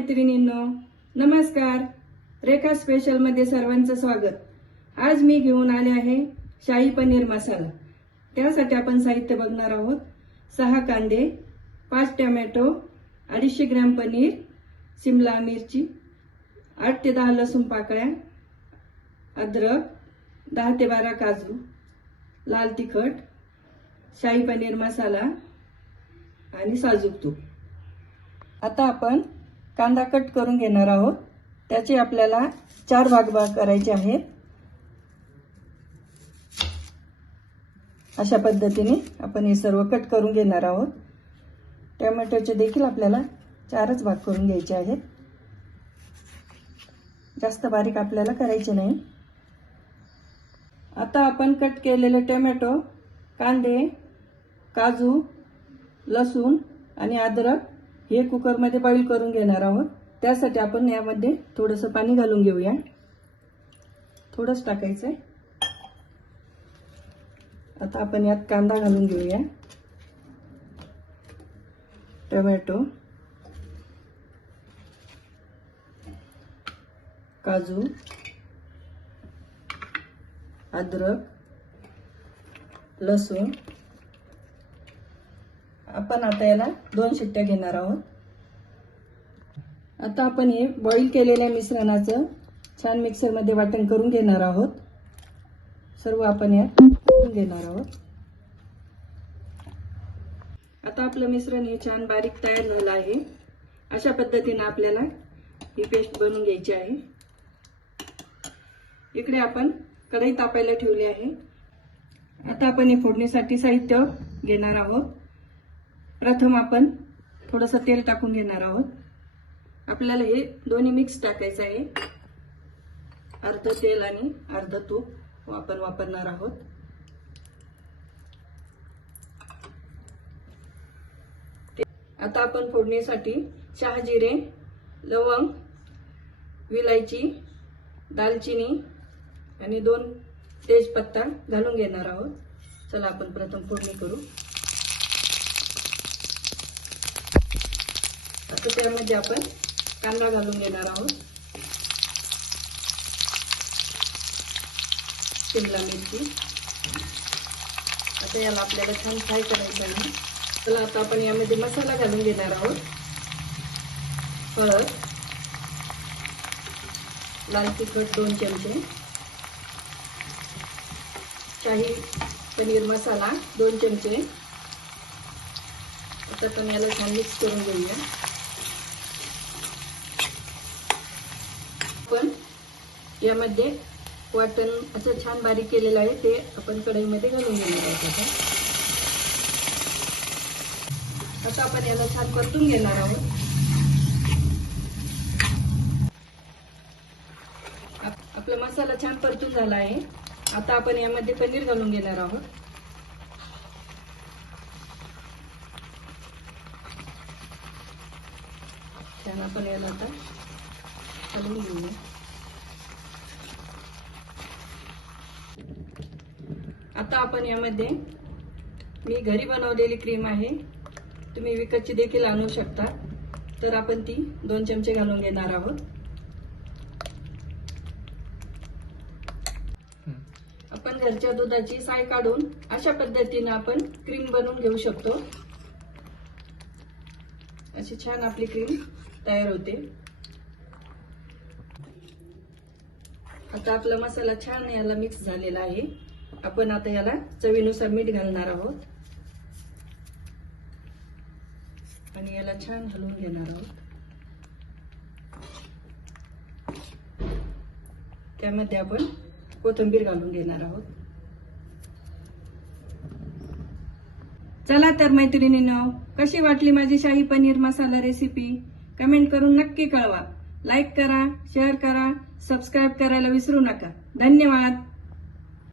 मैत्रिणींनो, नमस्कार. रेखा स्पेशल मध्ये सर्वांचं स्वागत. आज मी घेऊन आले आहे शाही पनीर मसाला. त्यासाठी आपण साहित्य बघणार आहोत. 6 कांदे, 5 टोमॅटो, 250 ग्रॅम पनीर, शिमला मिरची, 8 ते 10 लसूण पाकळ्या, अद्रक, 10 ते 12 काजू, लाल तिखट, शाही पनीर मसाला आणि साजूक तूप. आता आपण कांदा कट करून घेणार आहोत. त्याचे आपल्याला 4 भाग करायचे आहेत. अशा पद्धतीने आपण हे सर्व कट करून घेणार आहोत. टोमॅटोचे देखील आपल्याला 4च भाग करून घ्यायचे आहेत. जास्त बारीक आपल्याला करायचे नाही. आता आपण कट केलेले टोमॅटो, कांदे, काजू, लसूण आणि अद्रक हे कुकरमध्ये बॉईल करून घेणार आहोत. त्यासाठी आपण यामध्ये थोडंसं पाणी घालून घेऊया. थोडंच टाकायचंय. आता आपण यात कांदा घालून घेऊया, टोमॅटो, काजू, अद्रक, लसूण. आपण आता याला 2 शिट्ट्या घेणार आहोत. आता आपण हे बॉईल केलेल्या मिश्रणाचं छान मिक्सरमध्ये वाटण करून घेणार आहोत. सर्व आपण यात करून घेणार आहोत. आता आपलं मिश्रण हे छान बारीक तयार झालं आहे. अशा पद्धतीने आपल्याला ही पेस्ट बनवून घ्यायची आहे. इकडे आपण कढई तापायला ठेवली आहे. आता आपण हे फोडणीसाठी साहित्य घेणार आहोत. प्रथम आपण थोडंसं तेल टाकून घेणार आहोत. आपल्याला हे दोन्ही मिक्स टाकायचं आहे. अर्ध तेल आणि अर्ध तूप आपण वापरणार आहोत. आता आपण फोडणीसाठी शहाजिरे, लवंग, विलायची, दालचिनी आणि 2 तेजपत्ता घालून घेणार आहोत. चला आपण प्रथम फोडणी करू. आता त्यामध्ये आपण कांदा घालून घेणार आहोत, शिमला मिरची. आता याला आपल्याला छान फ्राय करायचं आहे. चला आता आपण यामध्ये मसाला घालून घेणार आहोत. हळद, लाल तिखट 2 चमचे, शाही पनीर मसाला 2 चमचे. आता आपण याला छान मिक्स करून घेऊया. आपण यामध्ये वाटण असं छान बारीक केलेलं आहे ते आपण कढईमध्ये घालून घेणार आहोत. आता आपण याला छान परतून घेणार आहोत. आपला मसाला छान परतून झाला आहे. आता आपण यामध्ये पनीर घालून घेणार आहोत. छान आपण याला आता घालून घेऊया. आता आपण यामध्ये मी घरी बनवलेली क्रीम आहे, तुम्ही विकतची देखील आणू शकता, तर आपण ती 2 चमचे घालून घेणार आहोत. आपण घरच्या दुधाची साय काढून अशा पद्धतीने आपण क्रीम बनवून घेऊ शकतो. अशी छान आपली क्रीम तयार होते. आता आपला मसाला छान याला मिक्स झालेला आहे. आपण आता याला चवीनुसार मीठ घालणार आहोत आणि याला छान हलवून घेणार आहोत. त्यामध्ये आपण कोथिंबीर घालून घेणार आहोत. चला तर मैत्रिणींनो, कशी वाटली माझी शाही पनीर मसाला रेसिपी कमेंट करून नक्की कळवा. लाईक करा, शेअर करा, सबस्क्राईब करायला विसरू नका. धन्यवाद.